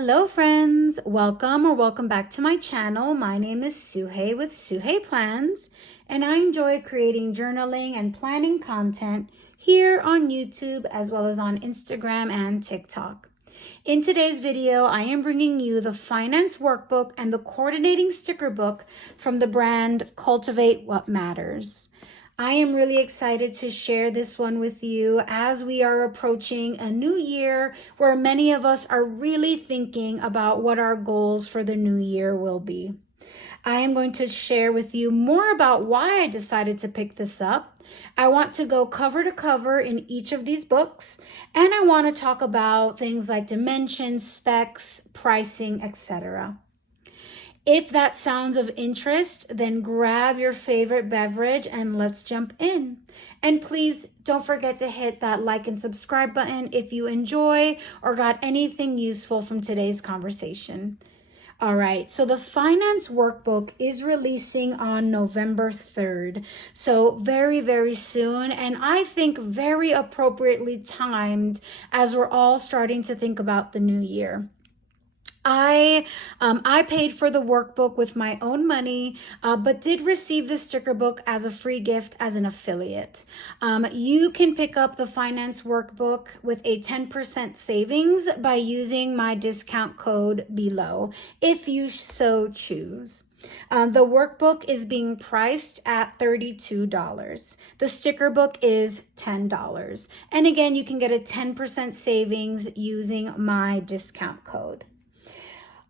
Hello friends, welcome back to my channel. My name is Suhey with SUJEYPLANS, and I enjoy creating journaling and planning content here on YouTube as well as on Instagram and TikTok. In today's video, I am bringing you the Finance Workbook and the Coordinating Sticker Book from the brand Cultivate What Matters. I am really excited to share this one with you as we are approaching a new year where many of us are really thinking about what our goals for the new year will be. I am going to share with you more about why I decided to pick this up. I want to go cover to cover in each of these books, and I want to talk about things like dimensions, specs, pricing, etc. If that sounds of interest, then grab your favorite beverage and let's jump in. And please don't forget to hit that like and subscribe button if you enjoy or got anything useful from today's conversation. All right, so the Finance Workbook is releasing on November 3rd. So very, very soon. And I think very appropriately timed as we're all starting to think about the new year. I paid for the workbook with my own money, but did receive the sticker book as a free gift as an affiliate. You can pick up the Finance Workbook with a 10% savings by using my discount code below, if you so choose. The workbook is being priced at $32. The sticker book is $10. And again, you can get a 10% savings using my discount code.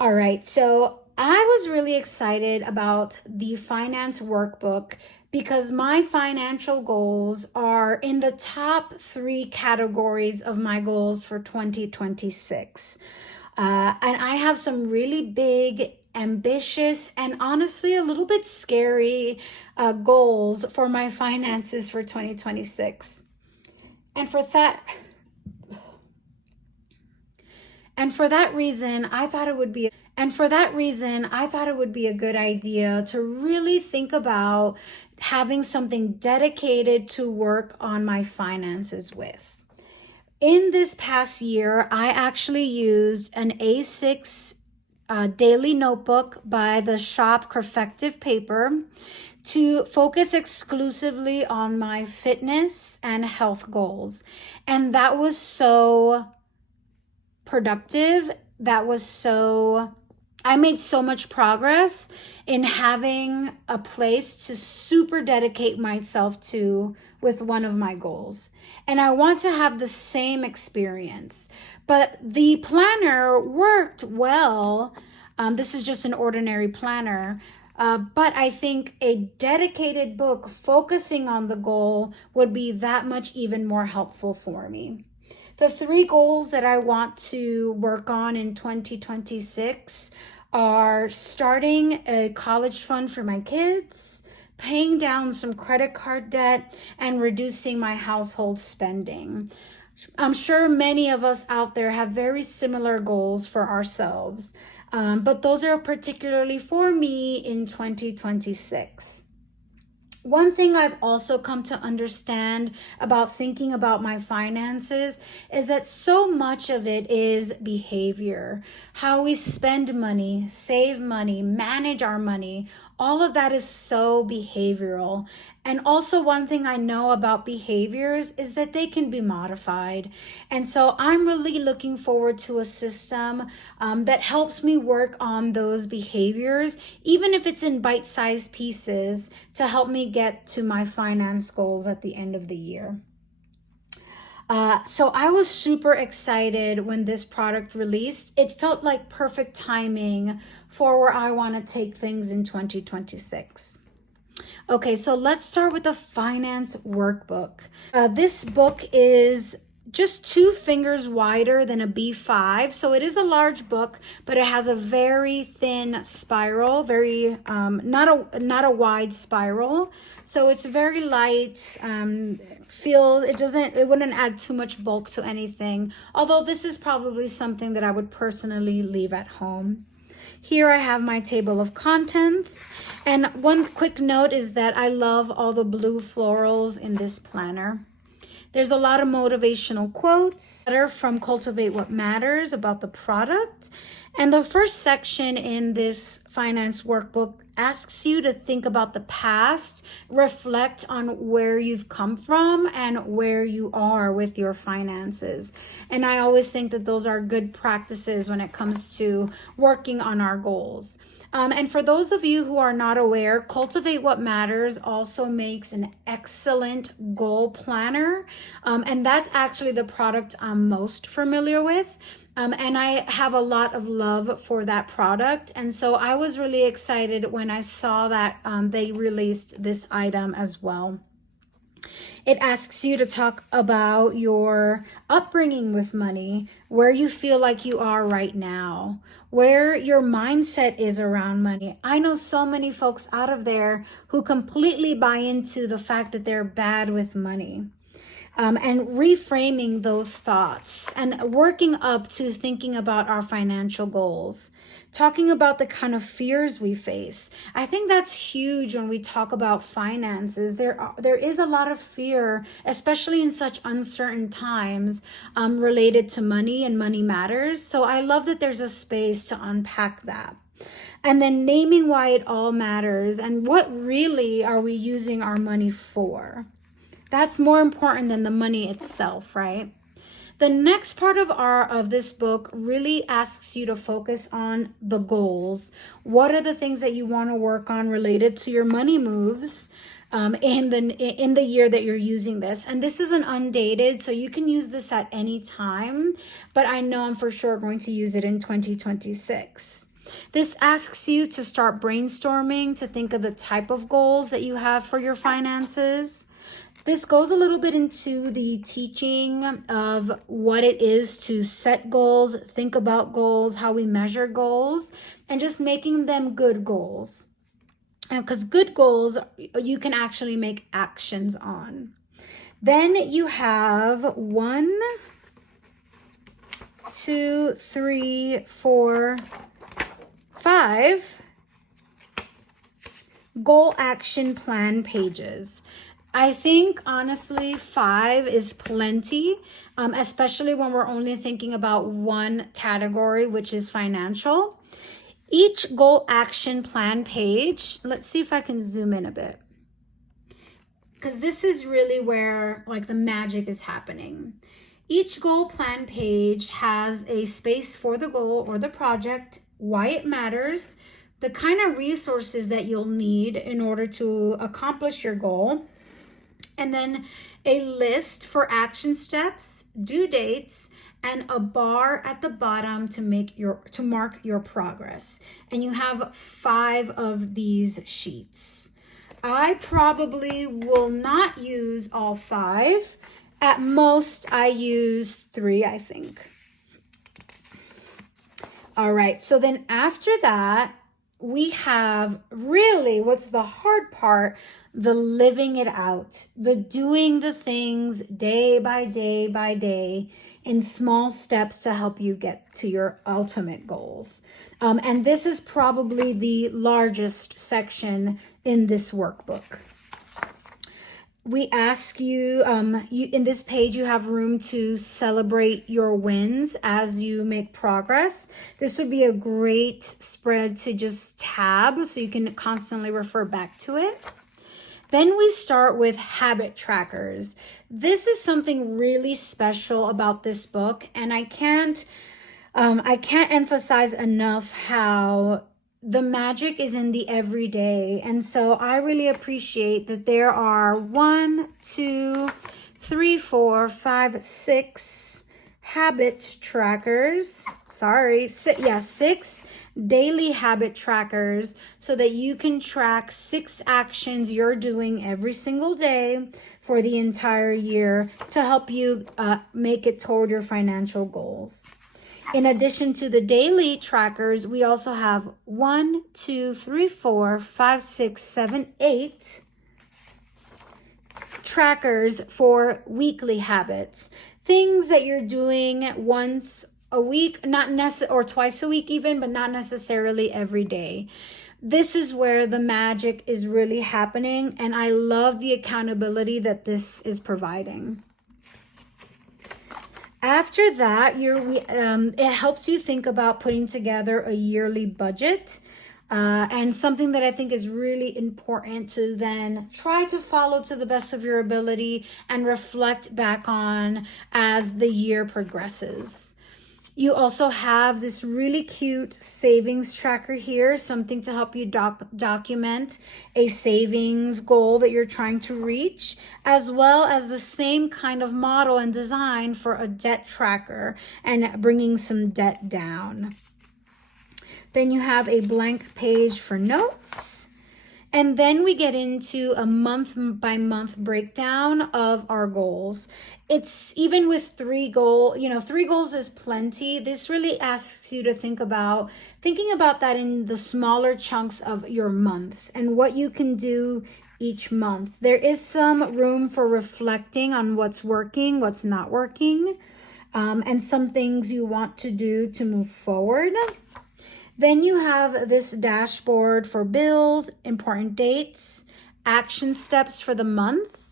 All right, so I was really excited about the Finance Workbook because my financial goals are in the top 3 categories of my goals for 2026. And I have some really big, ambitious, and honestly a little bit scary goals for my finances for 2026. And for that reason, I thought it would be a good idea to really think about having something dedicated to work on my finances with. In this past year, I actually used an A6 daily notebook by the shop Crefective Paper to focus exclusively on my fitness and health goals. And that was so productive. I made so much progress in having a place to super dedicate myself to with one of my goals. And I want to have the same experience. But the planner worked well. This is just an ordinary planner. But I think a dedicated book focusing on the goal would be that much even more helpful for me. The 3 goals that I want to work on in 2026 are starting a college fund for my kids, paying down some credit card debt, and reducing my household spending. I'm sure many of us out there have very similar goals for ourselves, but those are particularly for me in 2026. One thing I've also come to understand about thinking about my finances is that so much of it is behavior. How we spend money, save money, manage our money, all of that is so behavioral. And also one thing I know about behaviors is that they can be modified. And so I'm really looking forward to a system that helps me work on those behaviors, even if it's in bite-sized pieces, to help me get to my finance goals at the end of the year. So I was super excited when this product released. It felt like perfect timing for where I want to take things in 2026. Okay, so let's start with the Finance Workbook. This book is just 2 fingers wider than a B5, so it is a large book, but it has a very thin spiral, not a wide spiral. So it's very light. It wouldn't add too much bulk to anything. Although this is probably something that I would personally leave at home. Here I have my table of contents. And one quick note is that I love all the blue florals in this planner. There's a lot of motivational quotes that are from Cultivate What Matters about the product. And the first section in this finance workbook asks you to think about the past, reflect on where you've come from and where you are with your finances. And I always think that those are good practices when it comes to working on our goals. And for those of you who are not aware, Cultivate What Matters also makes an excellent goal planner. And that's actually the product I'm most familiar with. And I have a lot of love for that product. And so I was really excited when I saw that they released this item as well. It asks you to talk about your upbringing with money, where you feel like you are right now, where your mindset is around money. I know so many folks out of there who completely buy into the fact that they're bad with money. And reframing those thoughts and working up to thinking about our financial goals, talking about the kind of fears we face. I think that's huge when we talk about finances. There is a lot of fear, especially in such uncertain times, related to money and money matters. So I love that there's a space to unpack that. And then naming why it all matters and what really are we using our money for. That's more important than the money itself, right? The next part of this book really asks you to focus on the goals. What are the things that you want to work on related to your money moves in the year that you're using this? And this is an undated, so you can use this at any time, but I know I'm for sure going to use it in 2026. This asks you to start brainstorming, to think of the type of goals that you have for your finances. This goes a little bit into the teaching of what it is to set goals, think about goals, how we measure goals, and just making them good goals. Because good goals, you can actually make actions on. Then you have 1, 2, 3, 4, 5 goal action plan pages. I think, honestly, 5 is plenty, especially when we're only thinking about one category, which is financial. Each goal action plan page, let's see if I can zoom in a bit, because this is really where like the magic is happening. Each goal plan page has a space for the goal or the project, why it matters, the kind of resources that you'll need in order to accomplish your goal, and then a list for action steps, due dates, and a bar at the bottom to mark your progress. And you have 5 of these sheets. I probably will not use all 5. At most, I use 3, I think. All right, so then after that, we have really what's the hard part, the living it out, the doing the things day by day by day in small steps to help you get to your ultimate goals. And this is probably the largest section in this workbook. We ask you, in this page, you have room to celebrate your wins as you make progress. This would be a great spread to just tab so you can constantly refer back to it. Then we start with habit trackers. This is something really special about this book, and I can't emphasize enough how the magic is in the everyday. And so I really appreciate that there are 1, 2, 3, 4, 5, 6 habit trackers. 6 daily habit trackers so that you can track 6 actions you're doing every single day for the entire year to help you make it toward your financial goals. In addition to the daily trackers, we also have 1, 2, 3, 4, 5, 6, 7, 8 trackers for weekly habits. Things that you're doing once a week, or twice a week even, but not necessarily every day. This is where the magic is really happening, and I love the accountability that this is providing. After that, it helps you think about putting together a yearly budget. And something that I think is really important to then try to follow to the best of your ability and reflect back on as the year progresses. You also have this really cute savings tracker here, something to help you document a savings goal that you're trying to reach, as well as the same kind of model and design for a debt tracker and bringing some debt down. Then you have a blank page for notes. And then we get into a month by month breakdown of our goals. It's even with 3 goals is plenty. This really asks you to thinking about that in the smaller chunks of your month and what you can do each month. There is some room for reflecting on what's working, what's not working, and some things you want to do to move forward. Then you have this dashboard for bills, important dates, action steps for the month,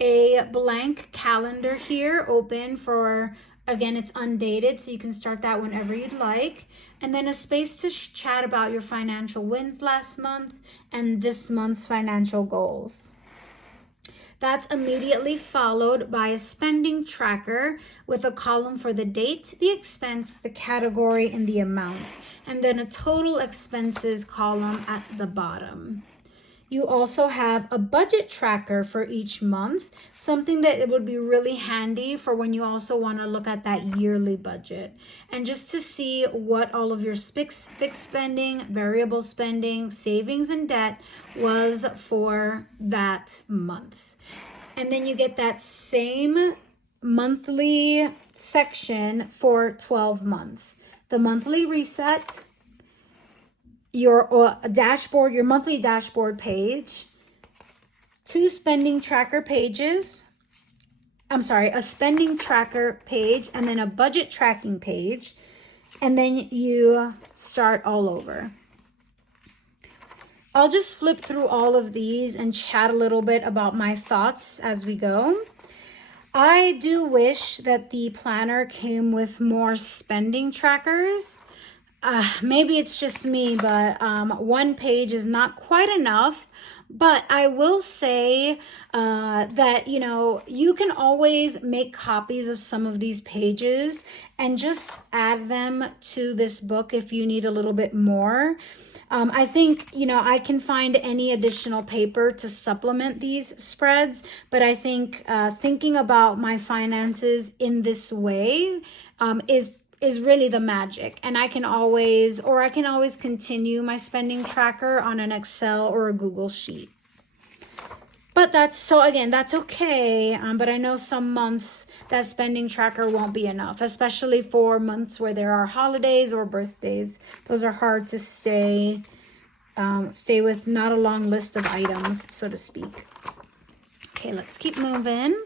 a blank calendar here open for, again, it's undated, so you can start that whenever you'd like, and then a space to chat about your financial wins last month and this month's financial goals. That's immediately followed by a spending tracker with a column for the date, the expense, the category, and the amount, and then a total expenses column at the bottom. You also have a budget tracker for each month, something that it would be really handy for when you also want to look at that yearly budget and just to see what all of your fixed spending, variable spending, savings, and debt was for that month. And then you get that same monthly section for 12 months. The monthly reset, your dashboard, your monthly dashboard page, 2 spending tracker pages. A spending tracker page, and then a budget tracking page. And then you start all over. I'll just flip through all of these and chat a little bit about my thoughts as we go. I do wish that the planner came with more spending trackers. Maybe it's just me, but 1 page is not quite enough. But I will say that, you can always make copies of some of these pages and just add them to this book if you need a little bit more. I think, I can find any additional paper to supplement these spreads, but I think thinking about my finances in this way is really the magic. And I can always continue my spending tracker on an Excel or a Google Sheet. But that's okay. But I know some months that spending tracker won't be enough, especially for months where there are holidays or birthdays. Those are hard to stay with not a long list of items, so to speak. Okay, let's keep moving.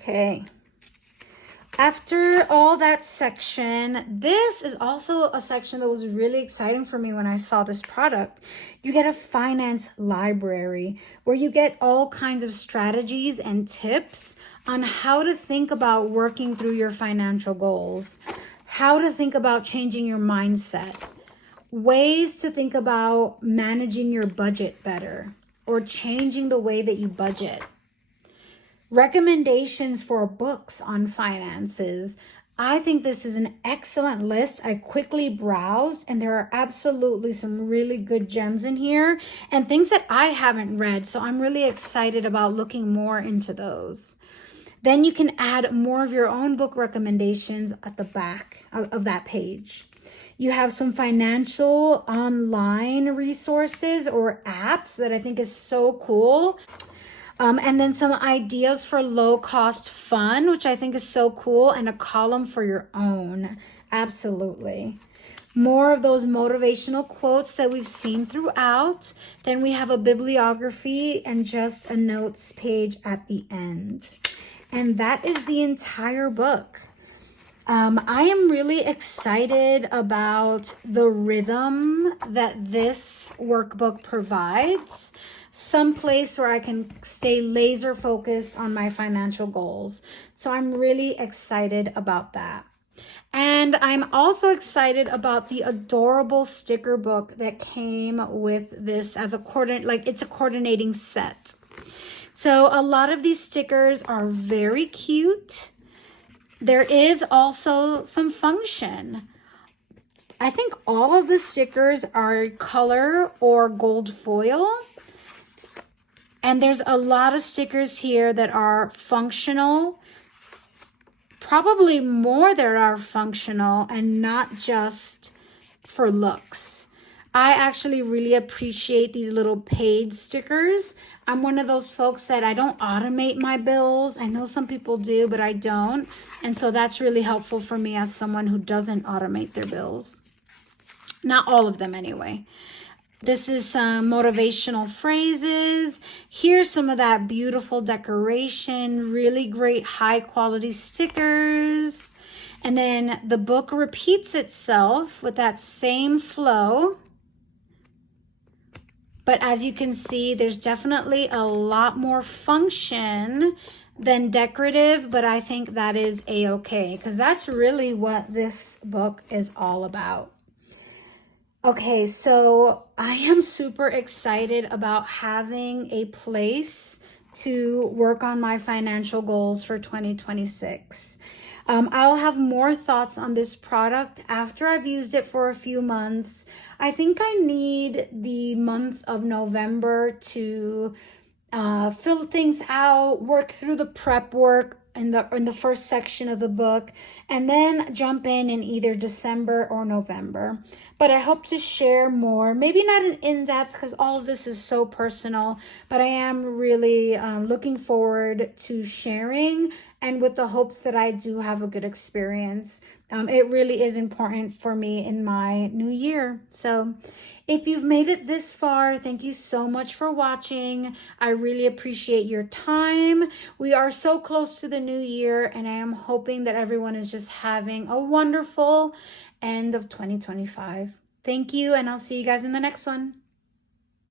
Okay. After all that section, this is also a section that was really exciting for me when I saw this product. You get a finance library where you get all kinds of strategies and tips on how to think about working through your financial goals, how to think about changing your mindset, ways to think about managing your budget better or changing the way that you budget. Recommendations for books on finances. I think this is an excellent list. I quickly browsed and there are absolutely some really good gems in here and things that I haven't read. So I'm really excited about looking more into those. Then you can add more of your own book recommendations at the back of that page. You have some financial online resources or apps that I think is so cool. And then some ideas for low-cost fun, which I think is so cool, and a column for your own. Absolutely. More of those motivational quotes that we've seen throughout. Then we have a bibliography and just a notes page at the end. And that is the entire book. I am really excited about the rhythm that this workbook provides. some place where I can stay laser focused on my financial goals. So I'm really excited about that. And I'm also excited about the adorable sticker book that came with this as a it's a coordinating set. So a lot of these stickers are very cute. There is also some function. I think all of the stickers are color or gold foil. And there's a lot of stickers here that are functional. Probably more that are functional and not just for looks. I actually really appreciate these little paid stickers. I'm one of those folks that I don't automate my bills. I know some people do, but I don't. And so that's really helpful for me as someone who doesn't automate their bills. Not all of them anyway. This is some motivational phrases. Here's some of that beautiful decoration, really great high quality stickers. And then the book repeats itself with that same flow. But as you can see, there's definitely a lot more function than decorative, but I think that is a-okay because that's really what this book is all about. Okay, so I am super excited about having a place to work on my financial goals for 2026. I'll have more thoughts on this product after I've used it for a few months. I think I need the month of November to fill things out, work through the prep work in the first section of the book, and then jump in either December or November. But I hope to share more, maybe not an in-depth because all of this is so personal, but I am really looking forward to sharing and with the hopes that I do have a good experience. It really is important for me in my new year. So if you've made it this far, thank you so much for watching. I really appreciate your time. We are so close to the new year, and I am hoping that everyone is just having a wonderful end of 2025. Thank you, and I'll see you guys in the next one.